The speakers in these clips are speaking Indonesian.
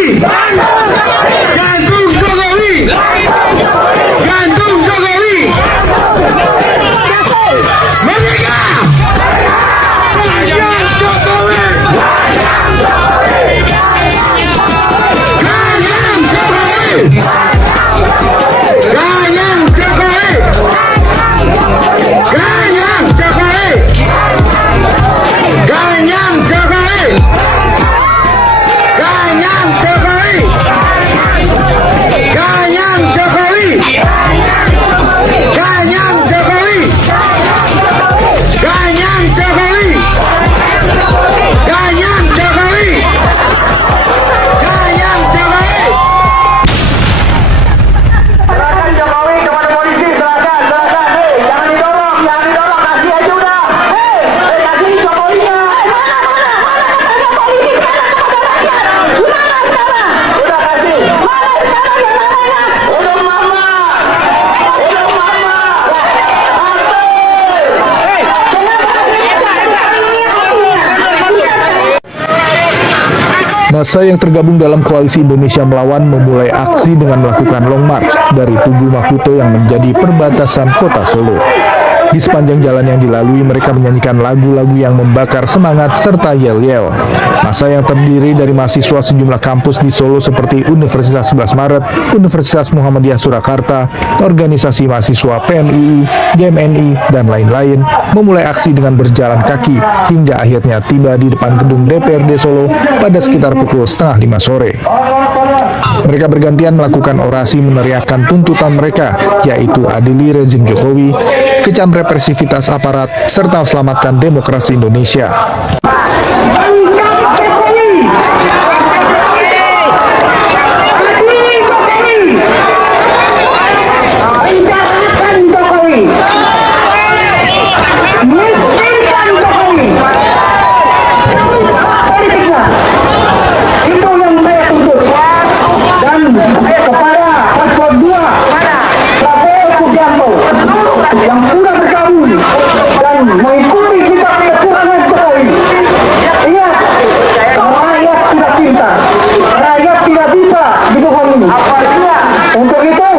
Gantung Jokowi. Gantung Jokowi. Merdeka. Gantung Jokowi. Gantung Jokowi. Gantung Jokowi. Gantung Jokowi. Gantung Jokowi. Gantung Jokowi. Gantung Jokowi. Gantung Jokowi. Gantung Jokowi. Gantung Jokowi. Gantung Jokowi. Serahkan Jokowi kepada polisi, serahkan. Hei, jangan didorong, kasih aja udah. Hei, kasih Jokowinya. Udah kasih. Udah mama. Massa yang tergabung dalam Koalisi Indonesia Melawan memulai aksi dengan melakukan long march dari Tugu Maputo yang menjadi perbatasan kota Solo. Di sepanjang jalan yang dilalui, mereka menyanyikan lagu-lagu yang membakar semangat serta yel-yel. Massa yang terdiri dari mahasiswa sejumlah kampus di Solo seperti Universitas 11 Maret, Universitas Muhammadiyah Surakarta, organisasi mahasiswa PMII, GMNI, dan lain-lain, memulai aksi dengan berjalan kaki hingga akhirnya tiba di depan gedung DPRD Solo pada sekitar pukul 4:30 sore. Mereka bergantian melakukan orasi meneriakkan tuntutan mereka, yaitu adili rezim Jokowi, kecam represivitas aparat, serta selamatkan demokrasi Indonesia. Yang sudah bergabung dan mengikuti kita kekurangan Jokowi. Ingat, rakyat tidak cinta, rakyat tidak bisa dibohongi. Untuk itu,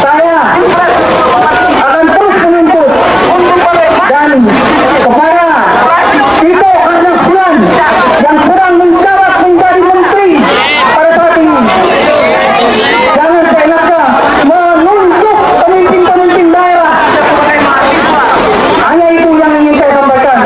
saya akan terus menuntut dan kepada Tito Karnavian yang sedang menjabat menjadi menteri pada saat ini. Jangan seenaknya menunjuk pemimpin-pemimpin daerah. Hanya itu yang ingin saya sampaikan.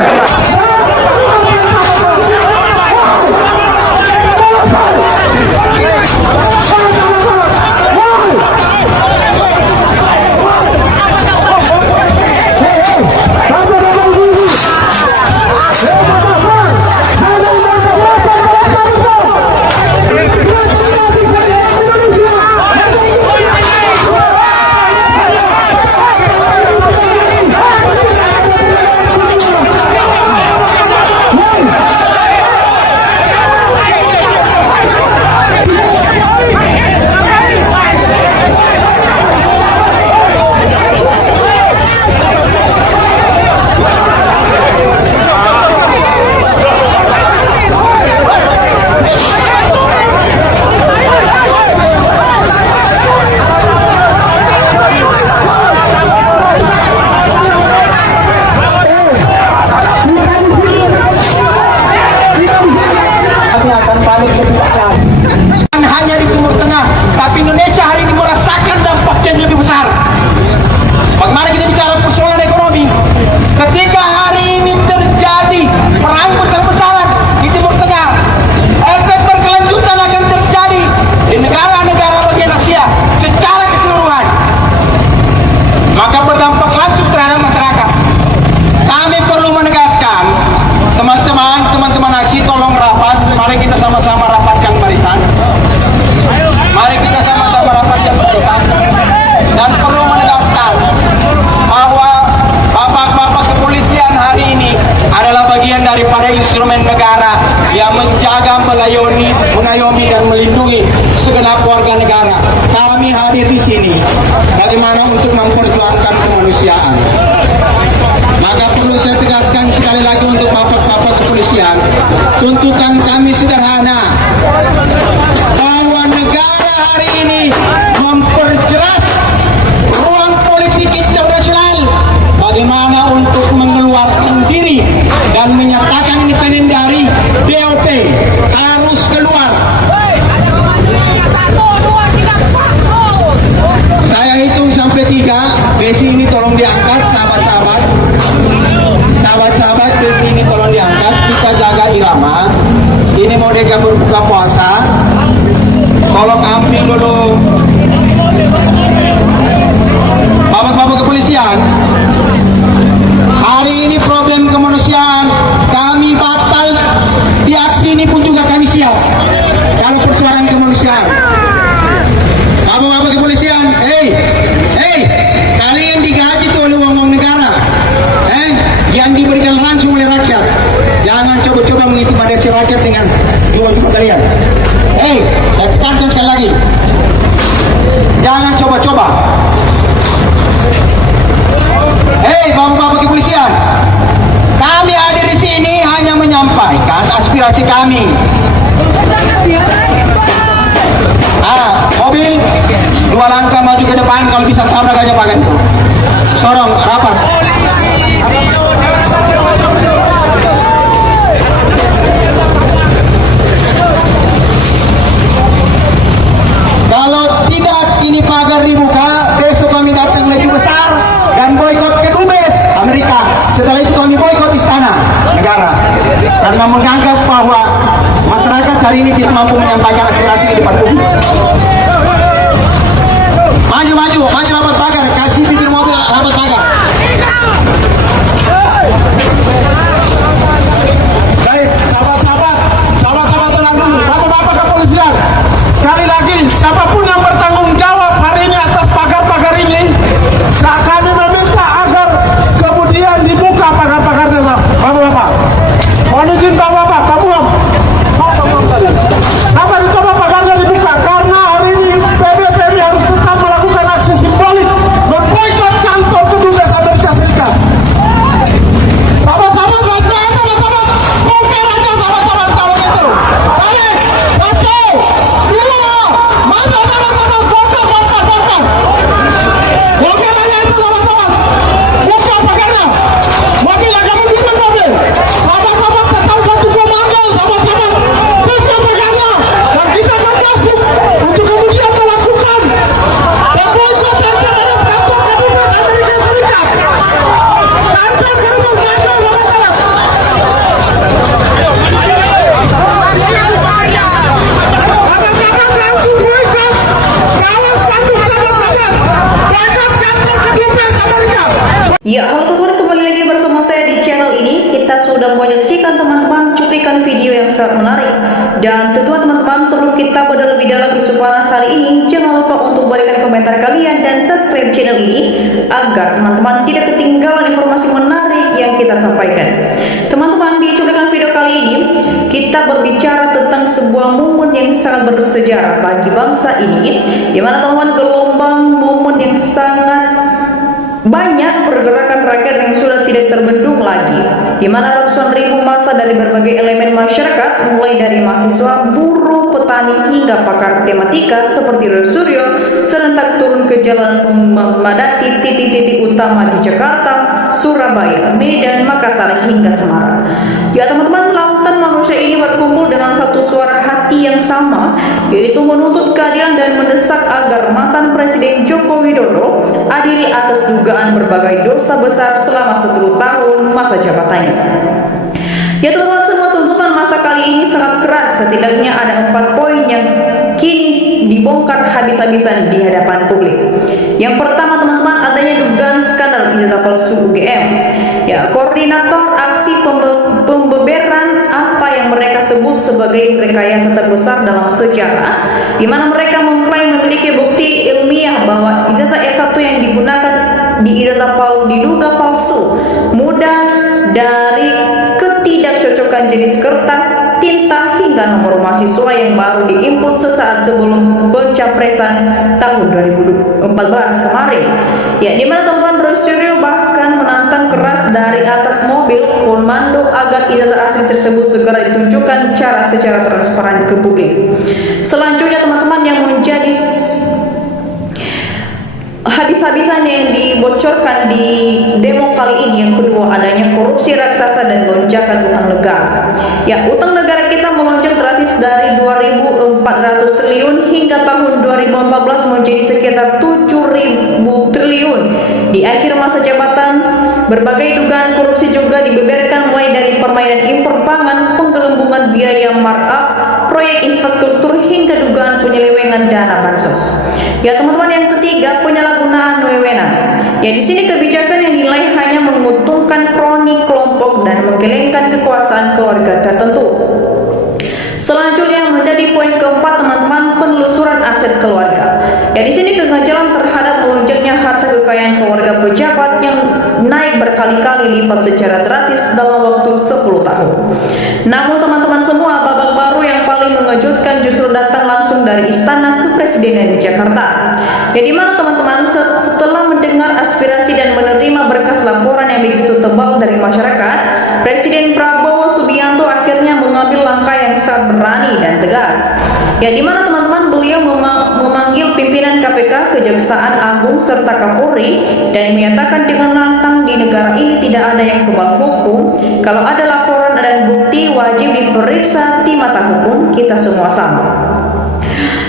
Akan panik lebih keras. Hanya di Timur Tengah, tapi Indonesia hari ini merasakan dampak yang lebih besar. Bagaimana kita bicara persoalan ekonomi? Ketika hari ini terjadi perang besar-besaran di Timur Tengah, efek berkelanjutan akan terjadi di negara-negara bagian Asia secara keseluruhan. Maka berdampak langsung terhadap masyarakat. Kami perlu menegaskan, teman-teman aksi tolong rapat. Mari kita sama-sama rapatkan barisan. Mari kita sama-sama rapatkan barisan. Dan perlu menegaskan bahwa bapak-bapak kepolisian hari ini adalah bagian daripada instrumen negara yang menjaga, mengayomi dan melindungi segenap warga negara. Kami hadir di sini bagaimana untuk memperjuangkan kemanusiaan. Maka perlu saya tegaskan sekali lagi untuk bapak-bapak kepolisian, tuntutan kami sederhana, bahwa negara hari ini memperjelas ruang politik internasional bagaimana untuk mengeluarkan diri dan menyatakan independen dari BOP harus keluar. Saya hitung sampai 3. Besi ini tolong diangkat, sahabat-sahabat. Sahabat-sahabat, besi ini tolong diangkat. Kita jaga irama. Ini mau mereka berbuka puasa. Tolong ambil dulu. Bapak-bapak kepolisian, hari ini problem kemanusiaan kami batal. Di aksi ini pun juga kami siap. Kalau persoalan kemanusiaan, bapak-bapak kepolisian, kalian digaji tuh oleh uang negara, yang diberikan langsung oleh rakyat. Jangan coba-coba mengintimidasi rakyat dengan jual-jual kalian. Saya tekankan sekali lagi, jangan coba-coba. Bapak-bapak kepolisian, kami hadir di sini hanya menyampaikan aspirasi kami. Mobil 2 langkah maju ke depan, kalau bisa tabrak aja pakai. Sorong rapat. Kalau tidak ini pagar dibuka, besok kami datang lebih besar dan boikot ke Dubes Amerika. Setelah itu kami boikot istana negara karena menganggap bahwa masyarakat hari ini tidak mampu menyampaikan aspirasi di depan publik. Maju rapat pagar, kasih bibir mobil rapat pagar. Baik, sahabat-sahabat tenang dulu. Bapak-bapak kepolisian, sekali lagi siapapun yang bertanggung jawab hari ini atas pagar-pagar ini, kami meminta agar kemudian dibuka pagar-pagarnya. Bapak-bapak, mohon izin bapak-bapak, Pak Buam, dapat dicoba pagarnya dibuka karena hari ini PBPB harus tetap melakukan aksi simbolik memboikot kantor Kedubes Amerika Serikat. Sahabat-sahabat, bongkar aja sahabat-sahabat kalau gitu. Baik, satu, dua, maju sahabat-sahabat, bongkar. Bongkar aja itu sahabat-sahabat, buka pagarnya. Mobil agak bukan mobil. Sahabat-sahabat tetap satu komando sahabat-sahabat, buka pagarnya dan kita akan masuk untuk kemudian melakukan boikot terhadap kantor Kedubes Amerika Serikat. Kantor Kedubes sahabat-sahabat. Ya, halo teman-teman, kembali lagi bersama saya di channel ini. Kita sudah menyaksikan teman-teman cuplikan video yang sangat menarik. Dan tentunya teman-teman, sebelum kita pada lebih dalam isu panas hari ini, jangan lupa untuk berikan komentar kalian dan subscribe channel ini agar teman-teman tidak ketinggalan informasi menarik yang kita sampaikan. Teman-teman, di cuplikan video kali ini kita berbicara tentang sebuah momen yang sangat bersejarah bagi bangsa ini, di mana teman-teman gelombang momen yang sangat banyak pergerakan rakyat yang sudah tidak terbendung lagi, di mana ratusan ribu massa dari berbagai elemen masyarakat, mulai dari mahasiswa, buruh, petani, hingga pakar tematika seperti Roy Suryo, serentak turun ke jalan memadati titik-titik utama di Jakarta, Surabaya, Medan, Makassar, hingga Semarang. Ya teman-teman, lautan manusia ini berkumpul dengan satu suara hati yang sama, yaitu menuntut keadilan dan mendesak agar mantan Presiden Joko Widodo adili atas dugaan berbagai dosa besar selama 10 tahun masa jabatannya. Ya teman-teman, semua tuntutan masa kali ini sangat keras. Setidaknya ada 4 poin yang kini dibongkar habis-habisan di hadapan publik. Yang pertama teman-teman, adanya dugaan skandal ijazah palsu UGM. Ya, koordinator aksi pembeberan apa yang mereka sebut sebagai rekayasa terbesar dalam sejarah, di mana mereka mengklaim memiliki bukti ilmiah bahwa ijazah S1 yang digunakan di ijazah diduga palsu, mudah dari ketidakcocokan jenis kertas, tinta, hingga nomor mahasiswa yang baru diinput sesaat sebelum pencapresan tahun 2014 kemarin. Ya, di mana teman-teman Roy Suryo bahkan menantang keras keras dari atas mobil komando agar ijazah asli tersebut segera ditunjukkan secara transparan ke publik. Selanjutnya teman-teman, yang menjadi habis-habisannya yang dibocorkan di demo kali ini, yang kedua adanya korupsi raksasa dan lonjakan utang negara. Ya, utang negara kita melonjak drastis dari 2.400 triliun hingga tahun 2014 menjadi sekitar 7.000 triliun. Di akhir masa jabatan, berbagai dugaan korupsi juga dibeberkan, mulai dari permainan impor pangan, penggelembungan biaya markup, proyek infrastruktur hingga dugaan penyelewengan dana bansos. Ya teman-teman, yang ketiga penyalahgunaan wewenang. Ya di sini kebijakan yang dinilai hanya menguntungkan kroni kelompok dan menggelengkan kekuasaan keluarga tertentu. Selanjutnya menjadi poin keempat teman-teman, penelusuran aset keluarga. Ya di sini keganjalan terhadap melonjaknya harta kekayaan keluarga pejabat yang naik berkali-kali lipat secara drastis dalam waktu 10 tahun. Namun teman-teman semua, babak baru yang paling mengejutkan justru datang langsung dari Istana Kepresidenan Jakarta. Ya di mana teman-teman, setelah mendengar aspirasi dan menerima berkas laporan yang begitu tebal dari masyarakat, Presiden Prabowo Subianto akhirnya mengambil langkah yang sangat berani dan tegas. Ya di mana teman-teman, beliau memanggil pimpinan KPK, Kejaksaan Agung serta Kapolri dan menyatakan dengan lantang di negara ini tidak ada yang kebal hukum. Kalau ada laporan dan bukti wajib diperiksa di mata hukum, kita semua sama.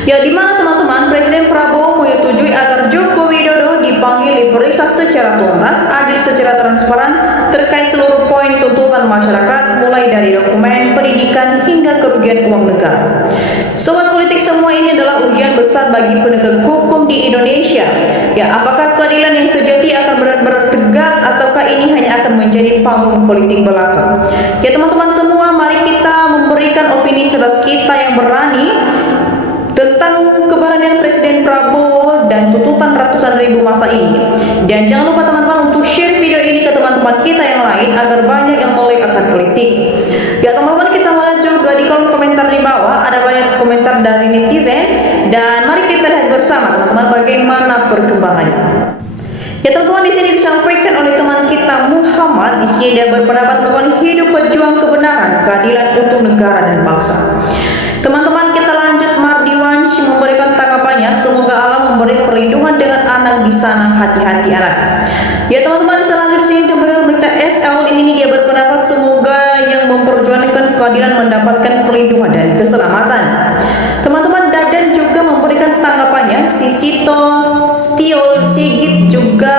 Ya di mana teman-teman, Presiden Prabowo menyetujui agar Joko Widodo dipanggil diperiksa secara tuntas, adil, secara transparan terkait seluruh poin tuntutan masyarakat, mulai dari dokumen, pendidikan hingga kerugian uang negara. Sobat politik semua, ini adalah ujian besar bagi penegak hukum di Indonesia. Ya, apakah keadilan yang sejati akan benar-benar tegak ataukah ini hanya akan menjadi panggung politik belaka? Ya teman-teman semua, mari kita memberikan opini cerdas kita yang berani tentang keberanian Presiden Prabowo dan tuntutan ratusan ribu masa ini. Dan jangan lupa teman-teman untuk share video ini ke teman-teman kita yang lain agar banyak yang melek akan politik. Ya teman-teman, kita lihat juga di kolom komentar di bawah ada banyak komentar dari netizen, dan mari kita lihat bersama teman-teman bagaimana perkembangannya. Ya teman-teman, di sini disampaikan oleh teman kita Muhammad. Di sini dia berpendapat teman-teman, hidup pejuang kebenaran, keadilan untuk negara dan bangsa. Teman-teman, kita lanjut. Mardiwansyah memberikan tanggapannya, semoga Allah memberi perlindungan dengan anak di sana, hati-hati anak. Ya teman-teman, selanjutnya sini coba kita SL. Di sini dia berpendapat semoga yang memperjuangkan keadilan mendapatkan perlindungan dan keselamatan. Teman-teman, Dadan juga memberikan tanggapannya, Sisito Stio Sigit juga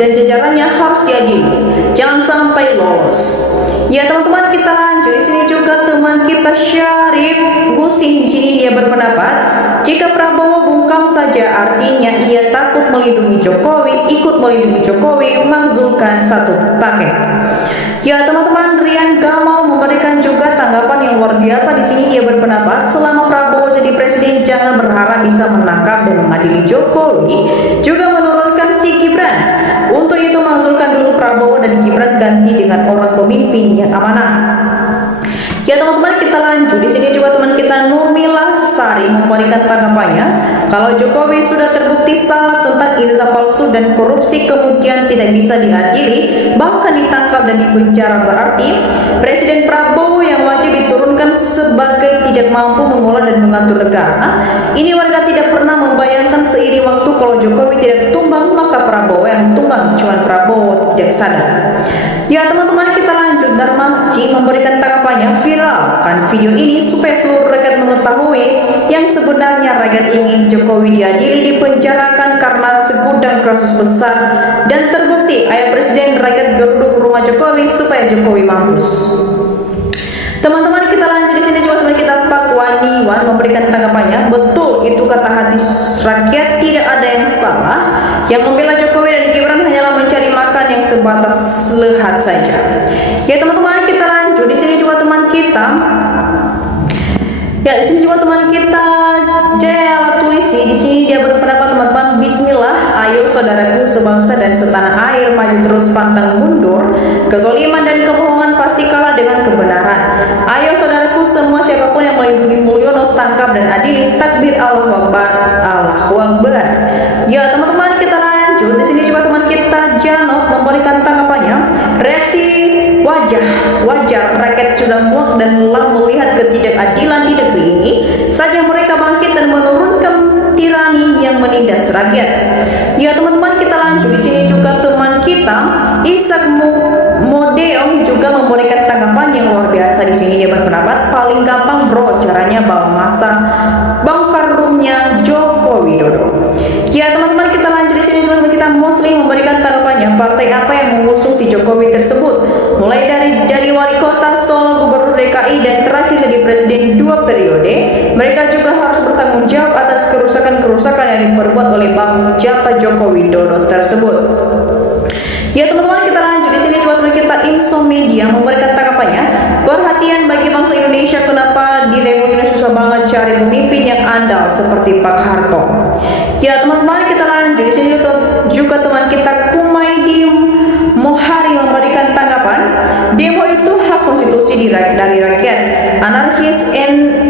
dan jajarannya harus diadili, jangan sampai lolos. Ya teman-teman, kita lanjut. Di sini juga teman kita Syarif Husin, di sini dia berpendapat jika Prabowo bungkam saja artinya ia takut melindungi Jokowi, ikut melindungi Jokowi, makzulkan satu paket. Ya teman-teman, Rian Gamal memberikan juga tanggapan yang luar biasa. Di sini dia berpendapat selama Prabowo jadi presiden jangan berharap bisa menangkap dan mengadili Jokowi, juga menurunkan si Gibran. Untuk itu makzulkan dulu Prabowo dan Gibran, ganti dengan orang pemimpin yang amanah. Ya teman-teman, kita lanjut. Di sini juga teman kita Nurmila Sari memberikan tanggapannya, kalau Jokowi sudah terbukti salah tentang ijazah palsu dan korupsi kemudian tidak bisa diadili, bahkan ditangkap dan dipenjara, berarti Presiden Prabowo yang wajib diturunkan sebagai tidak mampu mengelola dan mengatur negara. Ini warga tidak pernah membayangkan seiring waktu kalau Jokowi tidak tumbang maka Prabowo yang tumbang, cuman Prabowo tidak sadar. Ya teman-teman, kita lanjut. Darmasci memberikan tanggapannya, viralkan video ini supaya seluruh rakyat mengetahui yang sebenarnya rakyat ingin Jokowi diadili, dipenjarakan karena segudang kasus besar dan terbukti ayah presiden rakyat geruduk rumah Jokowi supaya Jokowi mampus. Teman-teman, kita lanjut. Di sini juga teman kita Pak Waniwan memberikan tanggapannya, betul itu kata hati rakyat, tidak ada yang salah. Yang membela Jokowi dan Gibran hanyalah mencari makan yang sebatas lehat saja. Ya teman-teman, kita lanjut. Di sini juga teman kita, ya di sini juga teman kita Jaya Latulisi. Di sini dia berpendapat teman-teman, Bismillah, ayo saudaraku sebangsa dan setanah air, maju terus pantang mundur. Kezaliman dan kebohongan pasti kalah dengan kebenaran. Ayo saudaraku semua, siapapun yang melindungi Mulyono tangkap dan adili. Takbir, Allahu Akbar, Allahu Akbar. Ya teman-teman, kita lanjut. Di sini juga teman kita Janot memberikan tanggapannya, sudah muak dan lelah melihat ketidakadilan di negeri ini. Saja mereka bangkit dan menurunkan tirani yang menindas rakyat. Ya teman-teman, kita lanjut. Di sini juga teman kita Ishak Modeo juga memberikan tanggapan yang luar biasa. Di sini dia berpendapat paling gampang bro caranya bawa masa bongkar roomnya Joko Widodo. Ya teman-teman, kita lanjut. Di sini juga teman kita Muslim memberikan tanggapannya partai apa yang mengusung si Jokowi tersebut, mulai dari jadi wali kota Solo, gubernur DKI, dan terakhir jadi presiden 2 periode. Mereka juga harus bertanggung jawab atas kerusakan-kerusakan yang diperbuat oleh Bapak Joko Widodo tersebut. Ya teman-teman, kita lanjut. Di sini juga teman kita Inso Media memberikan tanggapannya, perhatian bagi bangsa Indonesia, kenapa di Republik Indonesia susah banget cari pemimpin yang andal seperti Pak Harto. Ya teman-teman, kita lanjut. Di sini juga teman kita Kumaidi Mohari memberikan tanggapan, demo itu hak konstitusi dari rakyat, anarkis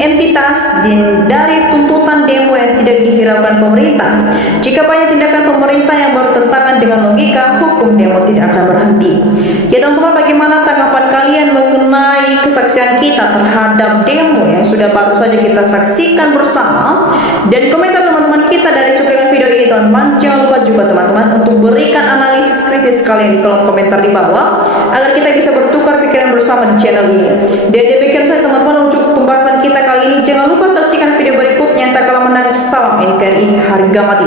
entitas dari tuntutan demo yang tidak dihiraukan pemerintah. Jika banyak tindakan pemerintah yang bertentangan dengan logika, hukum demo tidak akan berhenti. Ya teman-teman, bagaimana tanggapan kalian mengenai kesaksian kita terhadap demo yang sudah baru saja kita saksikan bersama? Dan komentar teman-teman kita dari cuplikan video ini teman-teman. Jangan lupa juga teman-teman untuk berikan analisis kritis kalian di kolom komentar di bawah, agar kita bisa bertukar pikiran bersama di channel ini. Dan demikian saja teman-teman untuk pembahasan kita kali ini. Jangan lupa saksikan video berikutnya. Tak kalah menarik, salam NKRI harga mati.